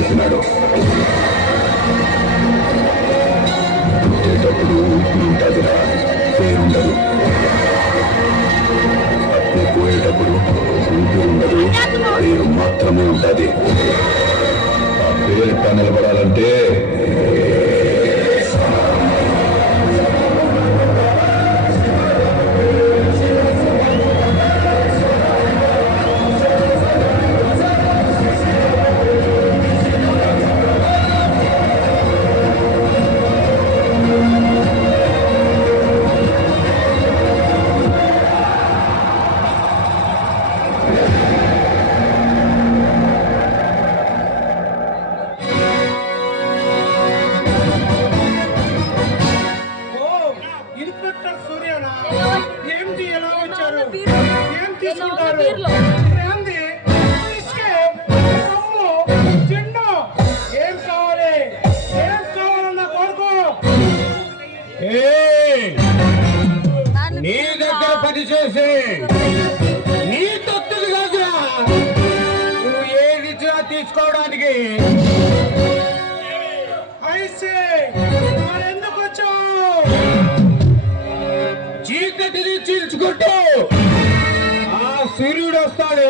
విసిగినాడు. పుట్టేటప్పుడు ఉంటుందిరా, పేరుండదు. పోయేటప్పుడు ఊపిరుండదు, పేరు మాత్రమే ఉంటుంది. ఆ పేరు ఎట్లా నిలబడాలంటే నీ దగ్గర పని చేసి నీ తొత్తులు కాదురా, నువ్వు ఏది తీసుకోవడానికి. ఎందుకు వచ్చావు? చీకటిని చీల్చుకుంటూ ఆ సూర్యుడు వస్తాడు.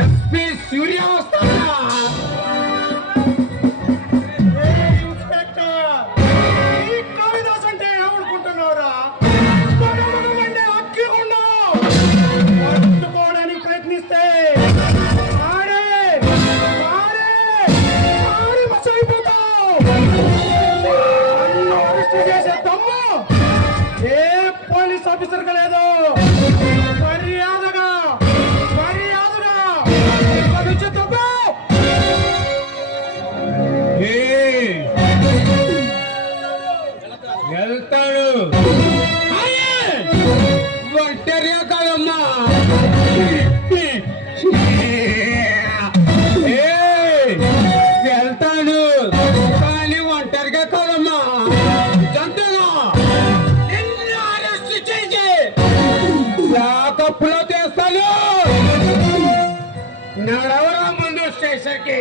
ఎస్పీ సూర్య వస్తాడా? ఇన్స్పెక్టర్, ఈ కాళిదాస్ అంటే ఏమనుకుంటున్నావురా? అగ్గిగుండం పట్టుకోవడానికి ప్రయత్నిస్తే చేసే దమ్ము ఏ పోలీస్ ఆఫీసర్ గా లేదు. వెళ్తాడు ఒంటరిగా కాదమ్మా, వెళ్తాడు కానీ ఒంటరిగా కాదమ్మా, జంతువుగా నిన్ను అరెస్ట్ చేసి లాకప్లో చేస్తాను. నడవరా ముందు స్టేషన్కి.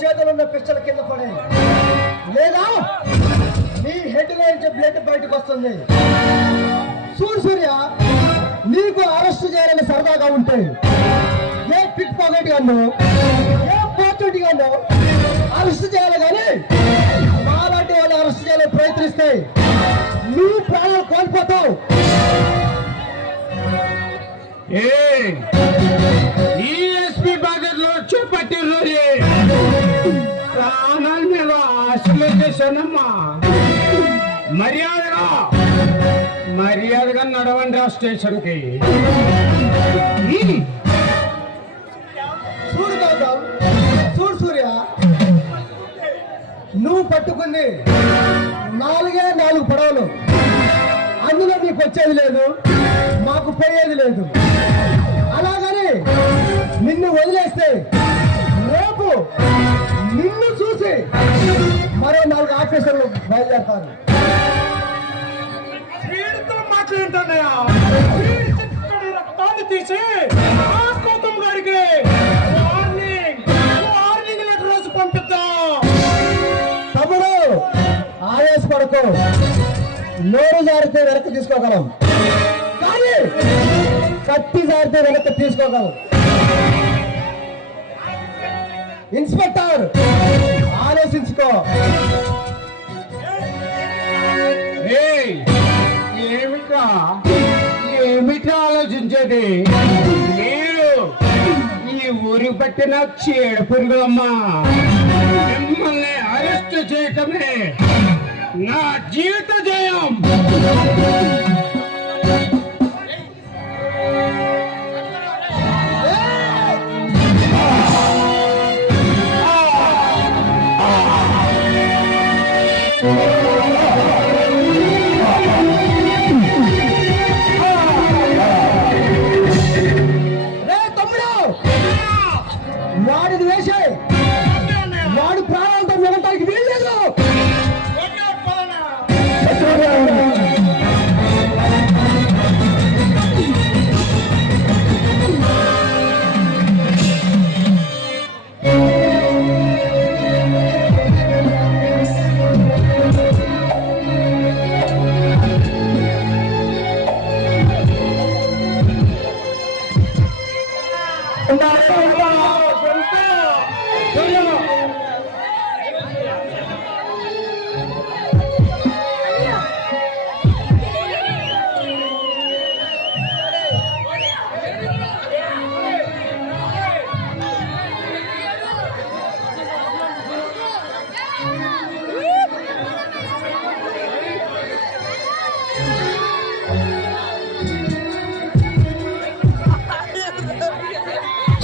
చేతులున్న పిచ్చల కింద పడే లేదా నీ హెడ్ లో నుంచి బ్లడ్ బయటకు వస్తుంది. సూర్య, నీకు అరెస్ట్ చేయాలని సరదాగా ఉంటే ఏ పిక్ పాకెట్ గాను ఏ పోర్చుడి గాను అరెస్ట్ చేయాలి, కానీ మాలాంటి వాళ్ళు అరెస్ట్ చేయాలని ప్రయత్నిస్తే నువ్వు ప్రాణాలు కోల్పోతావు. ఎస్పీ బాధల్లో చేపట్టి ప్రాణాల మీద ఆశలు చేశానమ్మా. మర్యాదగా నడవండి ఆ స్టేషన్కి. చూడు సూర్య, నువ్వు పట్టుకుంది 4 పడవలు, అందులో నీకు వచ్చేది లేదు, మాకు పోయేది లేదు. అలాగని నిన్ను వదిలేస్తే రేపు నిన్ను చూసి మరో 4 ఆఫీసర్లు బయలుదేరతారు. రక్తాన్ని తీసి గౌతమ్ గారికి వార్నింగ్ లెటర్ రాసి పంపిద్దాం. తమ్ముడు, ఆవేశపడకు, నోరు జారితే వెనక్కి తీసుకోగలం, కానీ కత్తి జారితే వెనక్కి తీసుకోగలం. ఇన్స్పెక్టర్, ఆలోచించుకో. ఏమిటా ఆలోచించేది? మీరు ఈ ఊరి పట్టిన చీడ పురుగులమ్మా. మిమ్మల్ని అరెస్ట్ చేయటమే నా జీవిత జయం. వేసే వాడు ప్రాణాలతో మిగతానికి వీల్లేదు.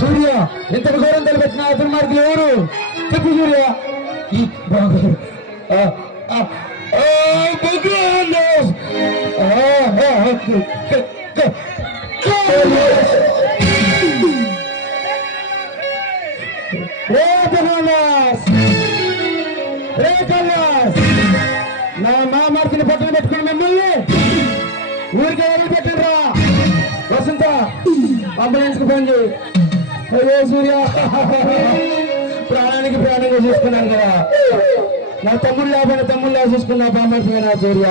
సూర్య, ఎంత ఘోరం తలపెట్టిన దుర్మార్గులు ఎవరు చెప్పు సూర్య. ఈ భగవాన్ నా మామార్తిని పట్టున పెట్టుకుని మిమ్మల్ని ఊరికే వదిలిపెట్టరా. వసంత, అంబులెన్స్ కు ఫోన్ చేయి. అయ్యో సూర్య, ప్రాణానికి ప్రాణంగా చూసుకున్నాను కదా. నా తమ్ముడు లేకపోయినా తమ్ముళ్ళ చూసుకున్నా బామర్తిగా సూర్య.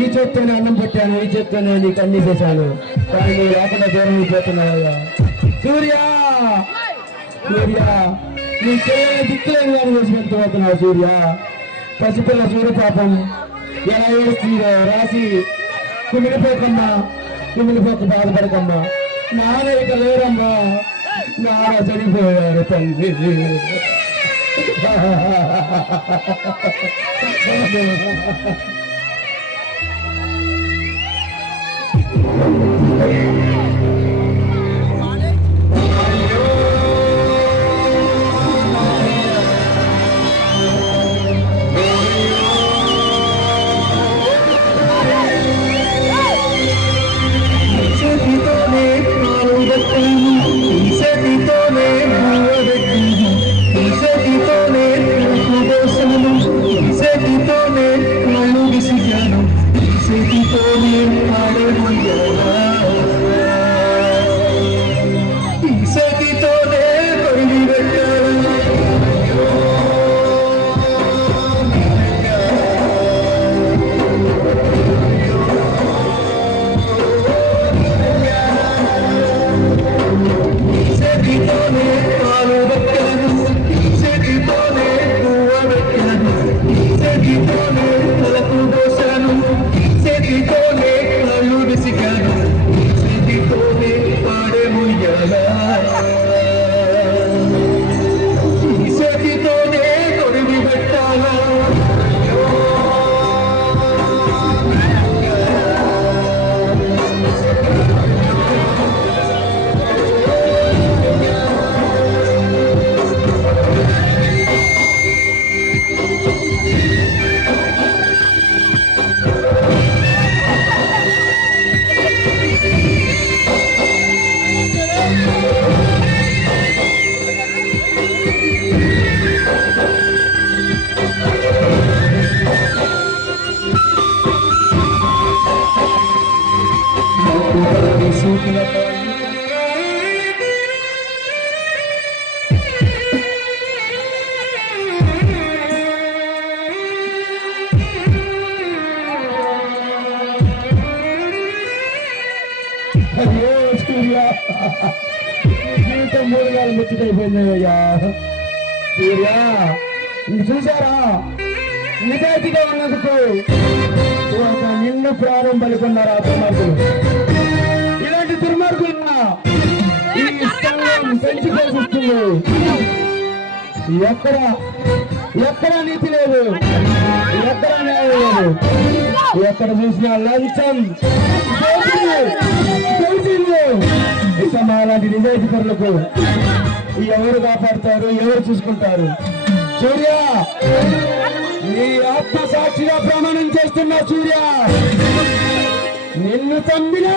ఈ చేత్తోనే అన్నం పెట్టాను, ఈ చేత్తోనే నీకు అన్ని చేశాను, కానీ నువ్వు లేకుండా దూరం అయిపోతున్నావయ్యా సూర్య. సూర్య, నీ చేయాలని దిక్కులేని వాడిని చేసి వెళ్తున్నావు సూర్య. పసిపిల్ల సూర్య పాపం ఎలా ఏడుస్తుందో రాసి కుమిలిపోకమ్మా, కుమిలిపోక బాధపడకమ్మా. నాన్న ఇక లేరమ్మా, నాన్న చనిపోయారు తండ్రి. జీవితం 3 నెలలు ముచ్చటైపోయిందయ్యా సూర్య. ఇది చూసారా, నిజాయితీగా ఉన్నందుకు ఒక నిన్ను ప్రాణం పలుకున్నారు ఆ దుర్మార్గులు. ఇలాంటి దుర్మార్గులున్నా ఈ స్థలం పెంచిపోతుంది. ఎక్కడ నీతి లేదు, ఎక్కడ న్యాయం లేదు, ఎక్కడ చూసినా లంచం, ఇక మాలాంటి నిజాయితీ పరులకు ఎవరు కాపాడుతారు, ఎవరు చూసుకుంటారు? సూర్య, నీ ఆత్మ సాక్షిగా ప్రమాణం చేస్తున్నా సూర్య, నిన్ను చంపినా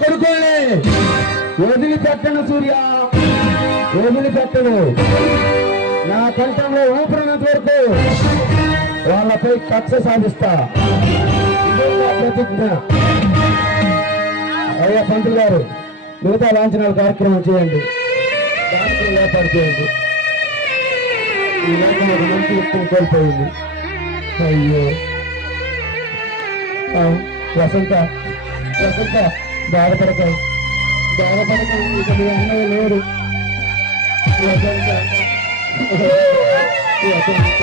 కొడుకోలే వదిలిపెట్టను సూర్య. వదిలిపెట్టను. నా కంఠంలో ఊపిరినంత వరకు వాళ్ళపై కక్ష సాధిస్తా. ఇదే నా ప్రతిజ్ఞ. అయ్యా పంతులు గారు, మిగతా లాంఛనాల కార్యక్రమం చేయండి, దానికి ఏర్పాటు చేయండి. ఈ లోకం ఒక మంచి వ్యక్తిని కోల్పోయింది. అయ్యో వసంత, వసంత, బాధపడతాయి, బాధపడతాయి. ఇక మీ అన్నయ్య లేరు. వసంత, వసంత.